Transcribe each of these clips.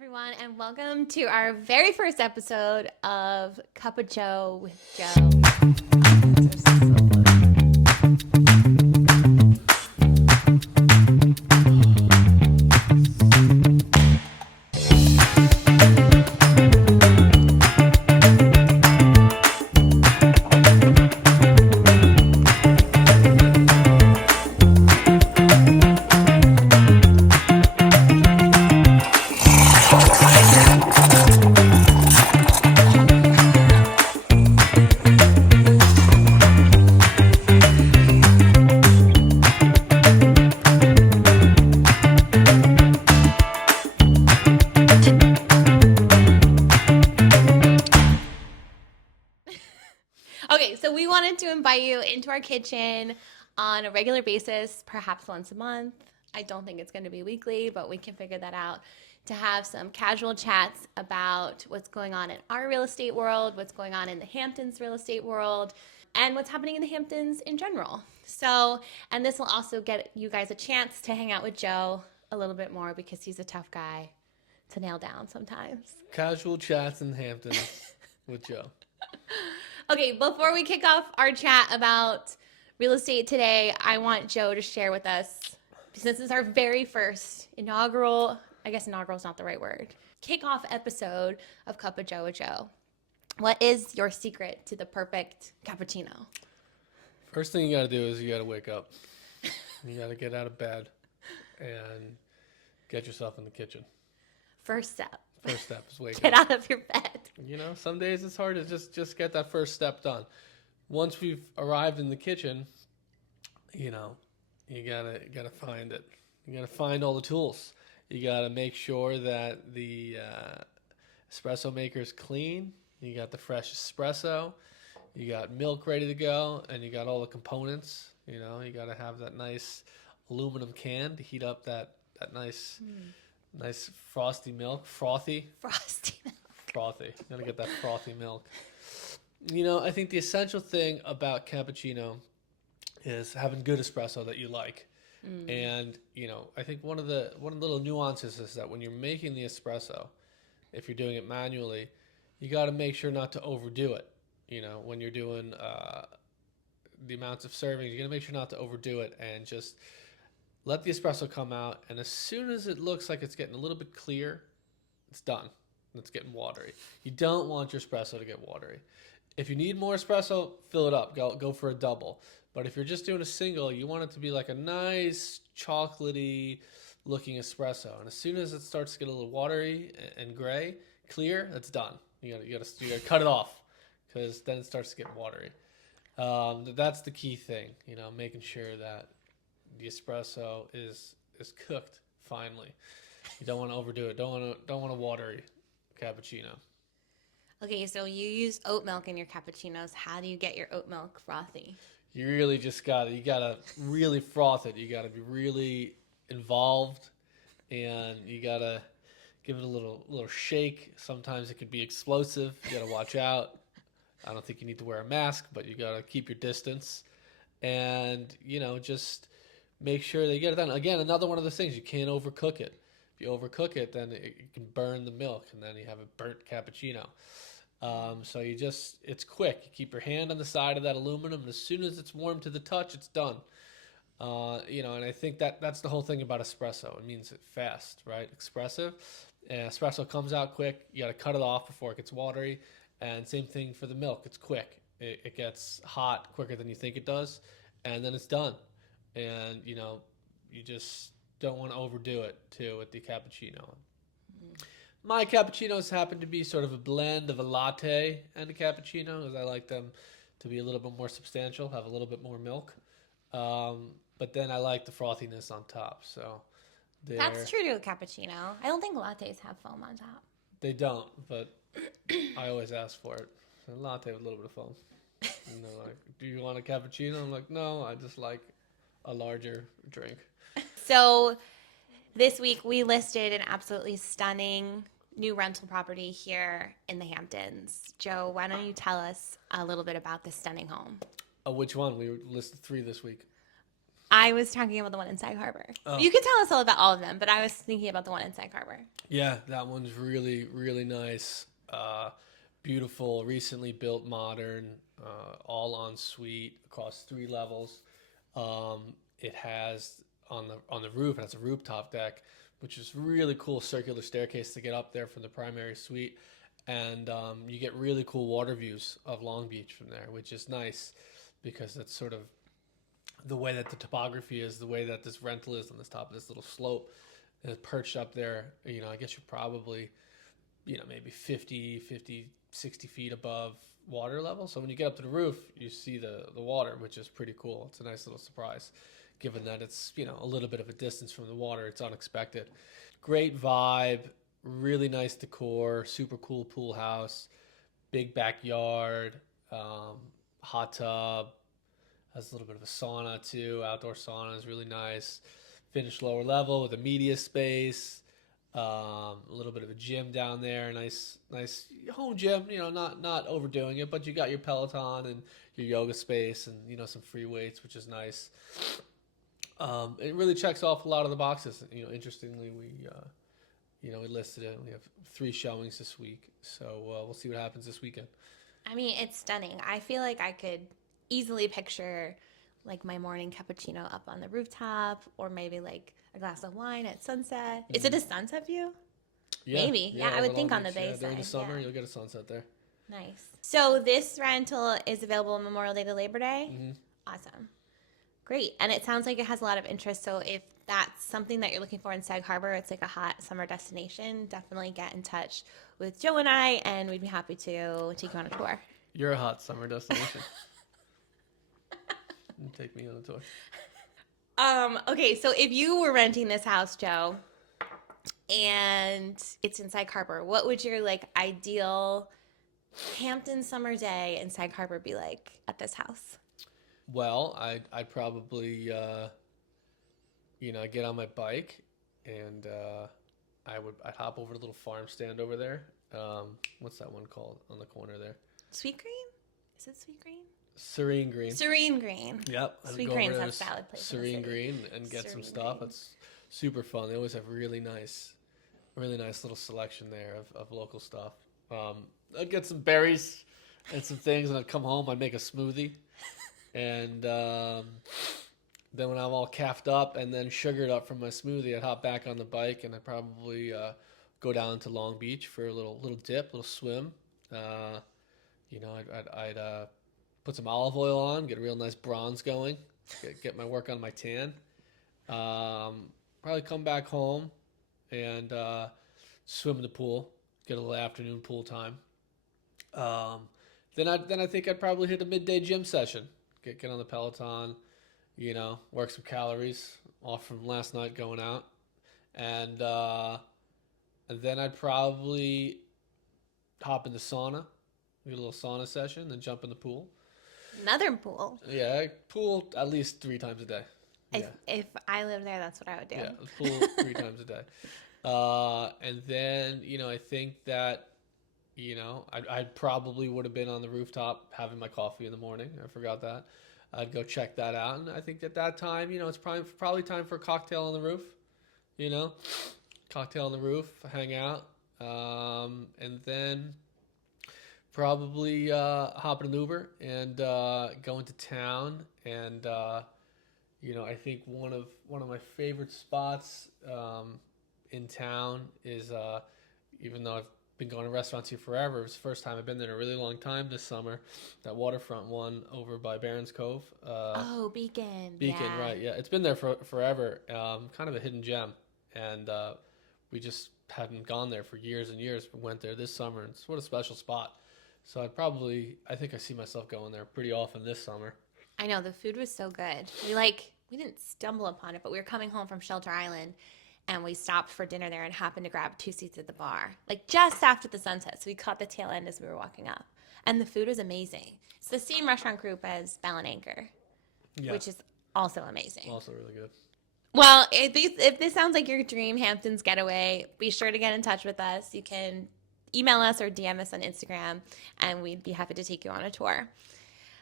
everyone, and welcome to our very first episode of Cup of Joe with Joe. Okay, so we wanted to invite you into our kitchen on a regular basis, perhaps once a month. I don't think it's going to be weekly, but we can figure that out to have some casual chats about what's going on in our real estate world, what's going on in the Hamptons real estate world, and what's happening in the Hamptons in general. So, and this will also get you guys a chance to hang out with Joe a little bit more because he's a tough guy to nail down sometimes. Casual chats in Hamptons with Joe. Okay, before we kick off our chat about real estate today, I want Joe to share with us, since this is our very first inaugural, I guess inaugural is not the right word, kickoff episode of Cup of Joe with Joe. What is your secret to the perfect cappuccino? First thing you got to do is you got to wake up. You got to get out of bed and get yourself in the kitchen. First step. First step is wake Get up. out of your bed. You know, some days it's hard to just get that first step done. Once we've arrived in the kitchen, you know, you gotta find it. You gotta find all the tools. You gotta make sure that the espresso maker is clean. You got the fresh espresso. You got milk ready to go, and you got all the components. You know, you gotta have that nice aluminum can to heat up that nice frosty milk. Frothy. Gotta get that frothy milk. You know, I think the essential thing about cappuccino is having good espresso that you like. And, you know, I think one of the little nuances is that when you're making the espresso, if you're doing it manually, you got to make sure not to overdo it. You know, when you're doing the amounts of servings, you got to make sure not to overdo it and just let the espresso come out. And as soon as it looks like it's getting a little bit clear, it's done. It's getting watery. You don't want your espresso to get watery. If you need more espresso, fill it up. Go for a double. But if you're just doing a single, you want it to be like a nice chocolatey looking espresso. And as soon as it starts to get a little watery and gray, clear, it's done. You gotta cut it off because then it starts to get watery. That's the key thing. You know, making sure that the espresso is cooked finely. You don't want to overdo it. Don't want a watery cappuccino. Okay, so you use oat milk in your cappuccinos. How do you get your oat milk frothy? You really just you gotta really froth it. You gotta be really involved, and you gotta give it a little shake. Sometimes it could be explosive. You gotta watch out. I don't think you need to wear a mask, but you gotta keep your distance, and you know, just make sure that you get it done. Again, another one of those things, you can't overcook it. If you overcook it, then it can burn the milk, and then you have a burnt cappuccino. So it's quick. You keep your hand on the side of that aluminum, and as soon as it's warm to the touch, it's done. You know, and I think that's the whole thing about espresso. It means it's fast, right? Expressive. And espresso comes out quick. You got to cut it off before it gets watery. And same thing for the milk. It's quick. It gets hot quicker than you think it does, and then it's done. And, you know, you just don't want to overdo it, too, with the cappuccino. My cappuccinos happen to be sort of a blend of a latte and a cappuccino, because I like them to be a little bit more substantial, have a little bit more milk. But then I like the frothiness on top. So That's true to a cappuccino. I don't think lattes have foam on top. They don't, but I always ask for it. A latte with a little bit of foam. And they're like, do you want a cappuccino? I'm like, no, I just like a larger drink. So this week we listed an absolutely stunning new rental property here in the Hamptons. Joe, why don't you tell us a little bit about this stunning home? Which one? We listed 3 this week. I was talking about the one in Sag Harbor. Oh. You can tell us all about all of them, but I was thinking about the one in Sag Harbor. Yeah, that one's really, really nice. Beautiful, recently built, modern, all en suite across 3 levels. It has on the roof, it has a rooftop deck, which is really cool circular staircase to get up there from the primary suite, and you get really cool water views of Long Beach from there, which is nice because that's sort of the way that the topography is, the way that this rental is on this top of this little slope, and it's perched up there. I guess you're probably, maybe 60 feet above water level. So when you get up to the roof, you see the water, which is pretty cool. It's a nice little surprise, given that it's, a little bit of a distance from the water. It's unexpected. Great vibe, really nice decor, super cool pool house, big backyard, hot tub, has a little bit of a sauna too. Outdoor sauna is really nice. Finished lower level with a media space, a little bit of a gym down there. Nice home gym. Not overdoing it, but you got your Peloton and your yoga space, and some free weights, which is nice. It really checks off a lot of the boxes. Interestingly, we listed it. We have 3 showings this week, so we'll see what happens this weekend. I mean, it's stunning. I feel like I could easily picture like my morning cappuccino up on the rooftop, or maybe like a glass of wine at sunset. Is it a sunset view? Yeah, Maybe. Yeah, I would think on the bay side. During the summer, Yeah. you'll get a sunset there. Nice. So this rental is available Memorial Day to Labor Day? Mm-hmm. Awesome. Great. And it sounds like it has a lot of interest. So if that's something that you're looking for in Sag Harbor, it's like a hot summer destination, definitely get in touch with Joe and I, and we'd be happy to take you on a tour. You're a hot summer destination. Take me on a tour. Okay, so if you were renting this house, Joe, and it's in Sag Harbor, what would your like ideal Hampton summer day in Sag Harbor be like at this house? Well, I'd probably get on my bike, and I'd hop over to the little farm stand over there. What's that one called on the corner there? Sweet Green? Is it Sweet Green? Serene Green. Serene Green. Yep. Sweet Green's a salad place. Serene Green and get some stuff. Green. It's super fun. They always have really nice little selection there of local stuff. I'd get some berries and some things, and I'd come home. I'd make a smoothie, and then when I'm all caffed up and then sugared up from my smoothie, I'd hop back on the bike, and I'd probably go down to Long Beach for a little dip, little swim. I'd put some olive oil on, get a real nice bronze going, get my work on my tan. Probably come back home and swim in the pool, get a little afternoon pool time. Then I think I'd probably hit a midday gym session, get on the Peloton, work some calories off from last night going out, and then I'd probably hop in the sauna, get a little sauna session, then jump in the pool. Another pool. Yeah, pool at least 3 times a day. Yeah. If I lived there, that's what I would do. Yeah, pool 3 times a day. And then, I think that, I probably would have been on the rooftop having my coffee in the morning. I forgot that. I'd go check that out. And I think at that time, it's probably time for a cocktail on the roof. Cocktail on the roof, hang out. And then probably hop in an Uber and go into town. And I think one of my favorite spots in town is, even though I've been going to restaurants here forever, it's the first time I've been there in a really long time this summer. That waterfront one over by Barron's Cove. Beacon. Beacon, yeah. Right? Yeah, it's been there for forever. Kind of a hidden gem, and we just hadn't gone there for years and years. We went there this summer, and it's what a special spot. So I think I see myself going there pretty often this summer. I know, the food was so good. We didn't stumble upon it, but we were coming home from Shelter Island, and we stopped for dinner there and happened to grab 2 seats at the bar, like just after the sunset. So we caught the tail end as we were walking up, and the food was amazing. It's the same restaurant group as Bell and Anchor, which is also amazing. Also really good. Well, if this sounds like your dream Hamptons getaway, be sure to get in touch with us. You can email us or DM us on Instagram, and we'd be happy to take you on a tour.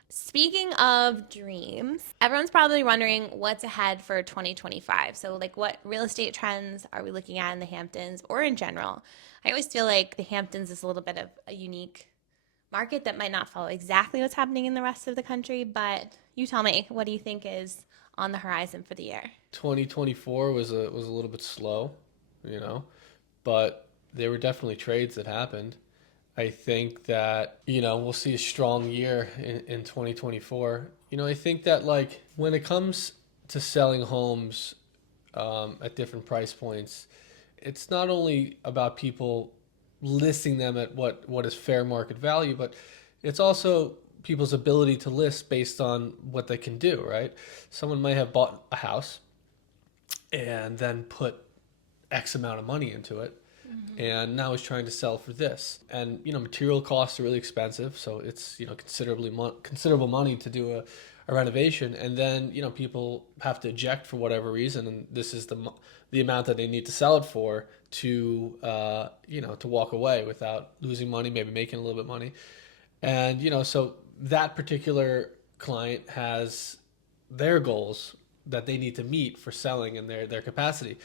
Speaking of dreams, everyone's probably wondering what's ahead for 2025. So, like, what real estate trends are we looking at in the Hamptons or in general? I always feel like the Hamptons is a little bit of a unique market that might not follow exactly what's happening in the rest of the country, but you tell me, what do you think is on the horizon for the year? 2024 was a little bit slow, you know, but there were definitely trades that happened. I think that, we'll see a strong year in 2024. I think that, like, when it comes to selling homes at different price points, it's not only about people listing them at what is fair market value, but it's also people's ability to list based on what they can do, right? Someone might have bought a house and then put X amount of money into it, and now he's trying to sell for this. And material costs are really expensive, so it's considerable money to do a renovation, and then people have to eject for whatever reason, and this is the amount that they need to sell it for to to walk away without losing money, maybe making a little bit of money. And so that particular client has their goals that they need to meet for selling in their capacity.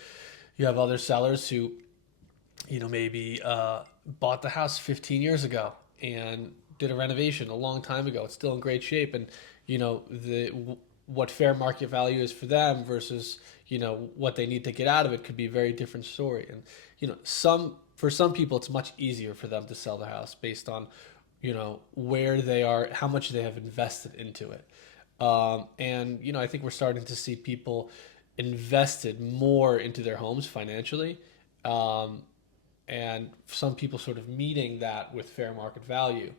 You have other sellers who maybe bought the house 15 years ago and did a renovation a long time ago. It's still in great shape, and the what fair market value is for them versus what they need to get out of it could be a very different story. And for some people, it's much easier for them to sell the house based on where they are, how much they have invested into it. And I think we're starting to see people invested more into their homes financially. Um, and some people sort of meeting that with fair market value.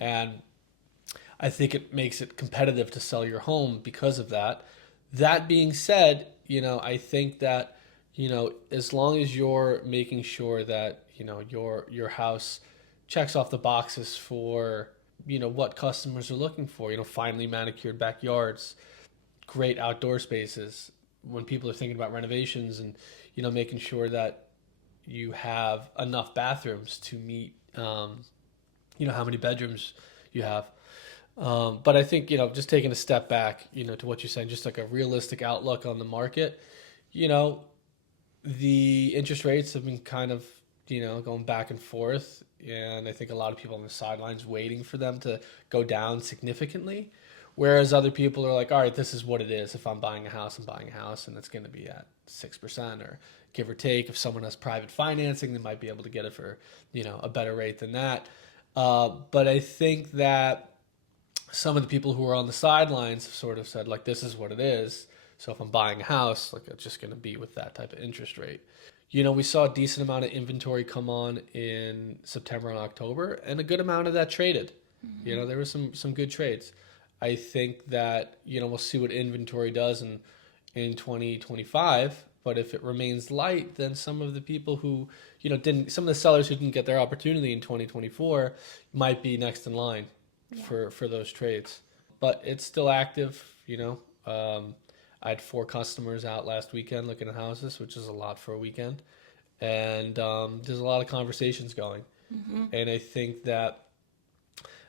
And I think it makes it competitive to sell your home because of that. That being said, I think that, as long as you're making sure that, your house checks off the boxes for, what customers are looking for, finely manicured backyards, great outdoor spaces, when people are thinking about renovations and, making sure that you have enough bathrooms to meet, how many bedrooms you have. But I think, just taking a step back, to what you're saying, just like a realistic outlook on the market, you know, the interest rates have been kind of, going back and forth. And I think a lot of people on the sidelines waiting for them to go down significantly. Whereas other people are like, all right, this is what it is. If I'm buying a house, I'm buying a house, and it's going to be at 6% or give or take. If someone has private financing, they might be able to get it for, a better rate than that. But I think that some of the people who are on the sidelines have sort of said, like, this is what it is. So if I'm buying a house, like, it's just going to be with that type of interest rate. We saw a decent amount of inventory come on in September and October, and a good amount of that traded. There were some good trades. I think that we'll see what inventory does in 2025. But if it remains light, then some of the people who didn't, some of the sellers who didn't get their opportunity in 2024 might be next in line Yeah. for those trades. But it's still active. I had 4 customers out last weekend looking at houses, which is a lot for a weekend. And there's a lot of conversations going. And I think that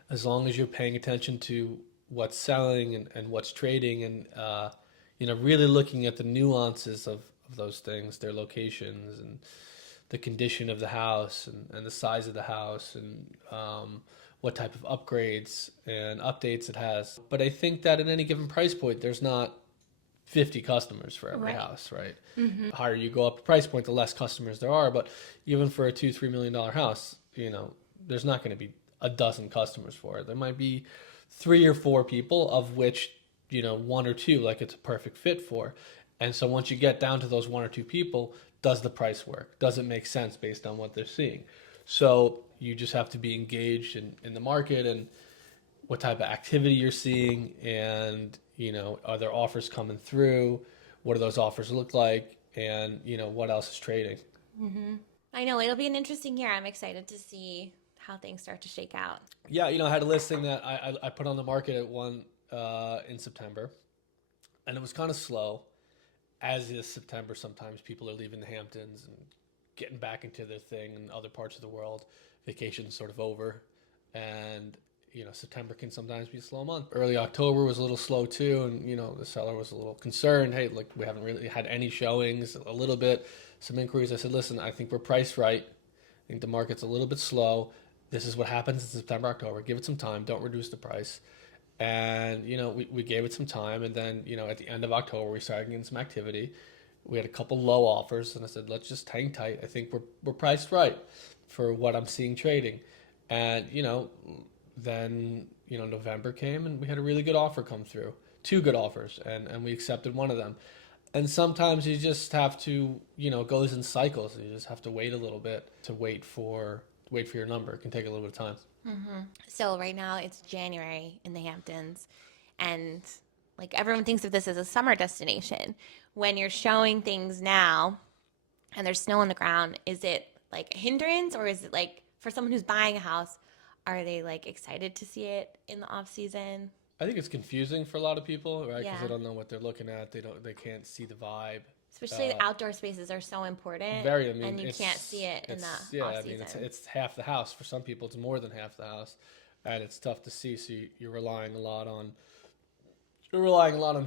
as long as you're paying attention to what's selling and what's trading, and really looking at the nuances of those things, their locations and the condition of the house, and the size of the house, and what type of upgrades and updates it has. But I think that at any given price point, there's not 50 customers for every Right. house, right? The higher you go up the price point, the less customers there are. But even for a $2-3 million house, there's not going to be a dozen customers for it. There might be 3 or 4 people, of which 1 or 2, like, it's a perfect fit for. And so once you get down to those 1 or 2 people, does the price work? Does it make sense based on what they're seeing? So you just have to be engaged in the market, and what type of activity you're seeing, and are there offers coming through? What do those offers look like? And what else is trading? I know it'll be an interesting year. I'm excited to see how things start to shake out. Yeah, I had a listing that I put on the market at one in September, and it was kind of slow. As is September, sometimes people are leaving the Hamptons and getting back into their thing in other parts of the world. Vacation's sort of over, and September can sometimes be a slow month. Early October was a little slow too, and the seller was a little concerned. Hey, look, we haven't really had any showings. A little bit, some inquiries. I said, listen, I think we're priced right. I think the market's a little bit slow. This is what happens in September, October. Give it some time. Don't reduce the price. And we gave it some time, and then at the end of October we started getting some activity. We had a couple low offers, and I said, let's just hang tight. I think we're priced right for what I'm seeing trading. And then November came, and we had a really good offer come through, two good offers, and we accepted one of them. And sometimes you just have to, it goes in cycles. You just have to wait a little bit to wait for your number. It can take a little bit of time. So right now it's January in the Hamptons, and like everyone thinks of this as a summer destination. When you're showing things now and there's snow on the ground, is it like a hindrance, or is it like for someone who's buying a house, are they like excited to see it in the off season? I think it's confusing for a lot of people, right? Because Yeah. they don't know what they're looking at. They can't see the vibe. Especially the outdoor spaces are so important, Very. I mean, and you can't see it in the off season. It's half the house. For some people, it's more than half the house, and it's tough to see. So you're relying a lot on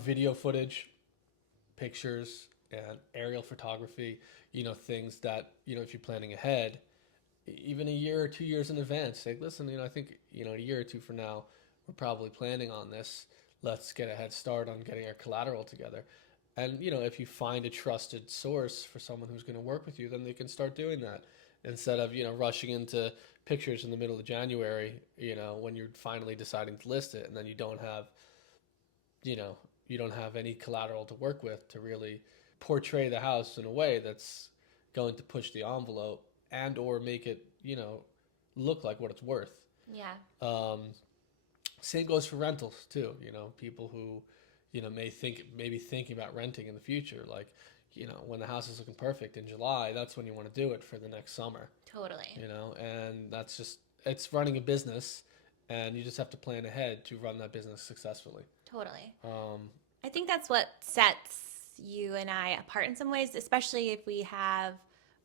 video footage, pictures, and aerial photography. Things that if you're planning ahead, even a year or 2 years in advance, say, listen, I think a year or two from now, we're probably planning on this. Let's get a head start on getting our collateral together. And, if you find a trusted source for someone who's going to work with you, then they can start doing that instead of, rushing into pictures in the middle of January, when you're finally deciding to list it, and then you don't have any collateral to work with to really portray the house in a way that's going to push the envelope and or make it, look like what it's worth. Yeah. Same goes for rentals too. People who maybe thinking about renting in the future, like when the house is looking perfect in July, that's when you want to do it for the next summer. Totally. And it's running a business, and you just have to plan ahead to run that business successfully. Totally. I think that's what sets you and I apart in some ways, especially if we have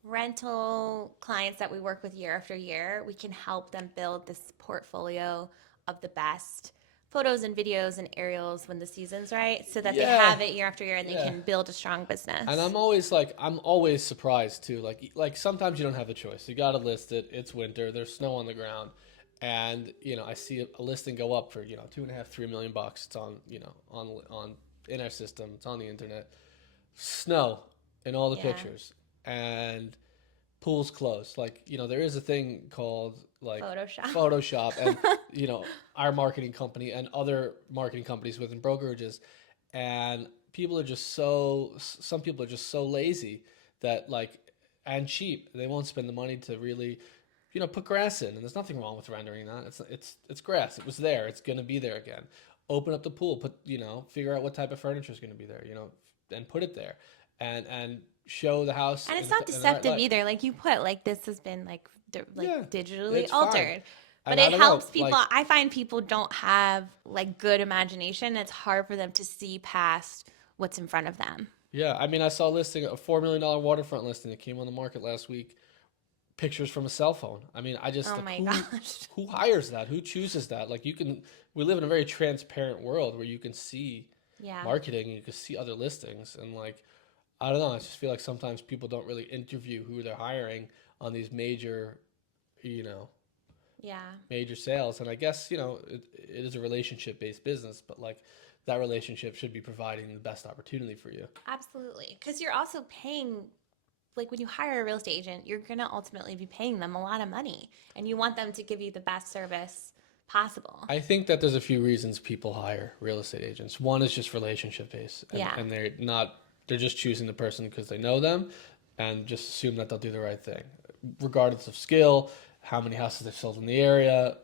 rental clients that we work with year after year. We can help them build this portfolio of the best photos and videos and aerials when the season's right, so that they have it year after year, and they can build a strong business. And I'm always surprised too. Like sometimes you don't have a choice. You got to list it. It's winter. There's snow on the ground, and I see a listing go up for $2.5-3 million. It's on on in our system. It's on the internet. Snow in all the pictures, and pool's closed. There is a thing called Photoshop, and our marketing company and other marketing companies within brokerages, and some people are just so lazy that and cheap. They won't spend the money to really put grass in, and there's nothing wrong with rendering that. It's grass. It was there. It's going to be there again. Open up the pool, figure out what type of furniture is going to be there, and put it there, and show the house. And it's not deceptive either. Like you put, this has been digitally altered. But it helps people. I find people don't have good imagination. It's hard for them to see past what's in front of them. Yeah, I mean, I saw a listing, a $4 million waterfront listing that came on the market last week. Pictures from a cell phone. I mean, gosh, who hires that? Who chooses that? We live in a very transparent world where you can see marketing, and you can see other listings, and I don't know. I just feel like sometimes people don't really interview who they're hiring on these major, major sales. And I guess, it is a relationship-based business, but that relationship should be providing the best opportunity for you. Absolutely. Because you're also paying, when you hire a real estate agent, you're going to ultimately be paying them a lot of money, and you want them to give you the best service possible. I think that there's a few reasons people hire real estate agents. One is just relationship-based, and they're just choosing the person because they know them and just assume that they'll do the right thing, regardless of skill, how many houses they've sold in the area,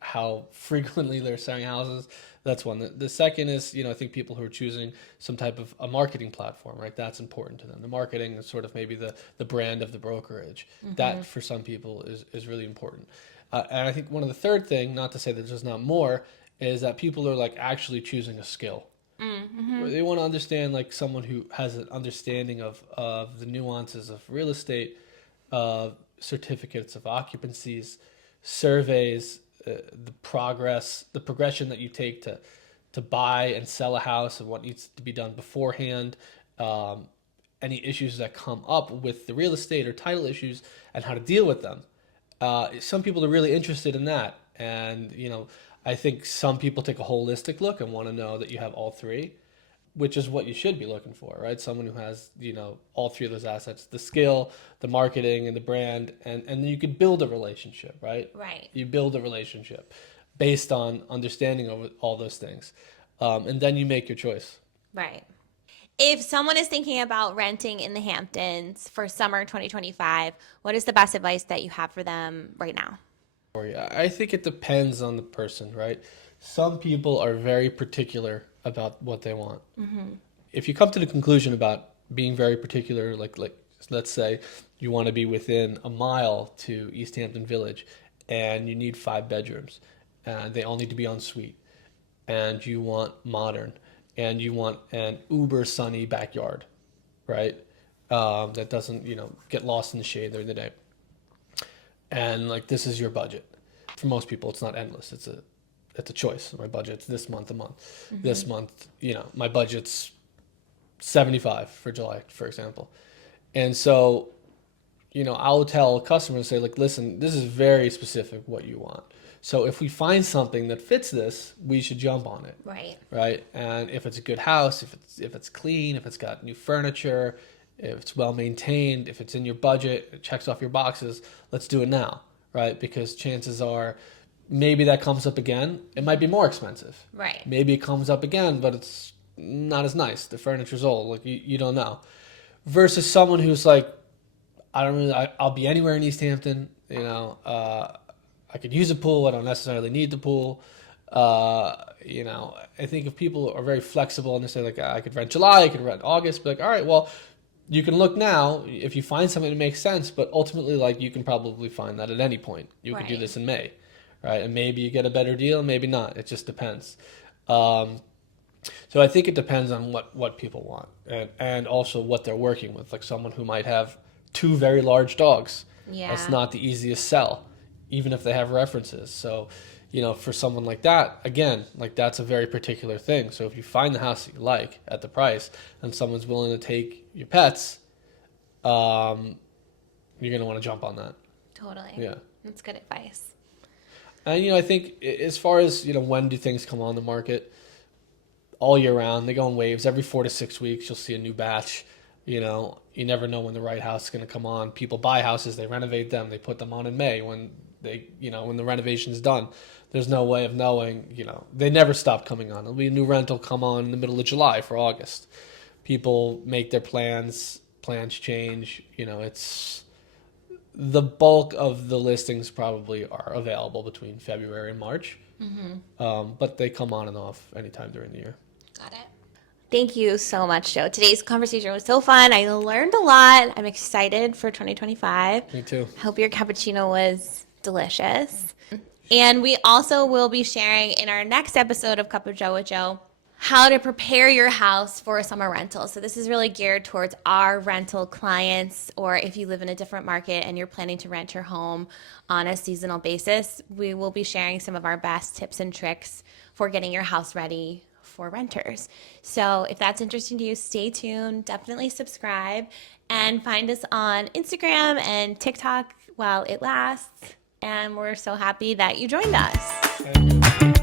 how frequently they're selling houses. That's one. The second is, I think people who are choosing some type of a marketing platform, right? That's important to them. The marketing is sort of maybe the brand of the brokerage. Mm-hmm. That for some people is really important. And I think one of the third thing, not to say that there's not more, is that people are actually choosing a skill. Mm-hmm. They want to understand someone who has an understanding of the nuances of real estate, certificates of occupancies, surveys, the progression that you take to buy and sell a house and what needs to be done beforehand, any issues that come up with the real estate or title issues and how to deal with them. Some people are really interested in that. And, I think some people take a holistic look and want to know that you have all three, which is what you should be looking for, right? Someone who has, all three of those assets, the skill, the marketing, and the brand, and you could build a relationship, right? Right. You build a relationship based on understanding of all those things. And then you make your choice. Right. If someone is thinking about renting in the Hamptons for summer 2025, what is the best advice that you have for them right now? I think it depends on the person, right? Some people are very particular about what they want. If you come to the conclusion about being very particular, like let's say you want to be within a mile to East Hampton Village and you need 5 bedrooms and they all need to be en suite and you want modern and you want an uber sunny backyard, right? That doesn't, get lost in the shade during the day. And like this is your budget. For most people, it's not endless. It's a choice. My budget's this month a month. This month, my budget's 75 for July, for example. And so, I'll tell customers, say like, listen, this is very specific what you want. So if we find something that fits this, we should jump on it. Right. Right. And if it's a good house, if it's clean, if it's got new furniture, if it's well maintained, if it's in your budget, it checks off your boxes, let's do it now, right? Because chances are maybe that comes up again. It might be more expensive. Right. Maybe it comes up again, but it's not as nice. The furniture's old. Like you don't know. Versus someone who's like, I'll be anywhere in East Hampton. I could use a pool. I don't necessarily need the pool. I think if people are very flexible and they say like, I could rent July, I could rent August, be like, all right, well, you can look now if you find something that makes sense, but ultimately, like you can probably find that at any point. You could do this in May, right? And maybe you get a better deal, maybe not. It just depends. So I think it depends on what people want and also what they're working with. Like someone who might have 2 very large dogs. Yeah. That's not the easiest sell, even if they have references. So, for someone like that, again, like that's a very particular thing. So if you find the house that you like at the price and someone's willing to take your pets, you're going to want to jump on that. Totally. Yeah. That's good advice. And, I think as far as, when do things come on the market? All year round. They go in waves. Every 4 to 6 weeks, you'll see a new batch. You never know when the right house is going to come on. People buy houses, they renovate them, they put them on in May when when the renovation's done. There's no way of knowing, they never stop coming on. There'll be a new rental come on in the middle of July for August. People make their plans change. It's the bulk of the listings probably are available between February and March. But they come on and off anytime during the year. Got it. Thank you so much, Joe. Today's conversation was so fun. I learned a lot. I'm excited for 2025. Me too. I hope your cappuccino was delicious. And we also will be sharing in our next episode of Cup of Joe with Joe how to prepare your house for a summer rental. So this is really geared towards our rental clients, or if you live in a different market and you're planning to rent your home on a seasonal basis, we will be sharing some of our best tips and tricks for getting your house ready for renters. So if that's interesting to you, stay tuned, definitely subscribe, and find us on Instagram and TikTok while it lasts. And we're so happy that you joined us. Thank you.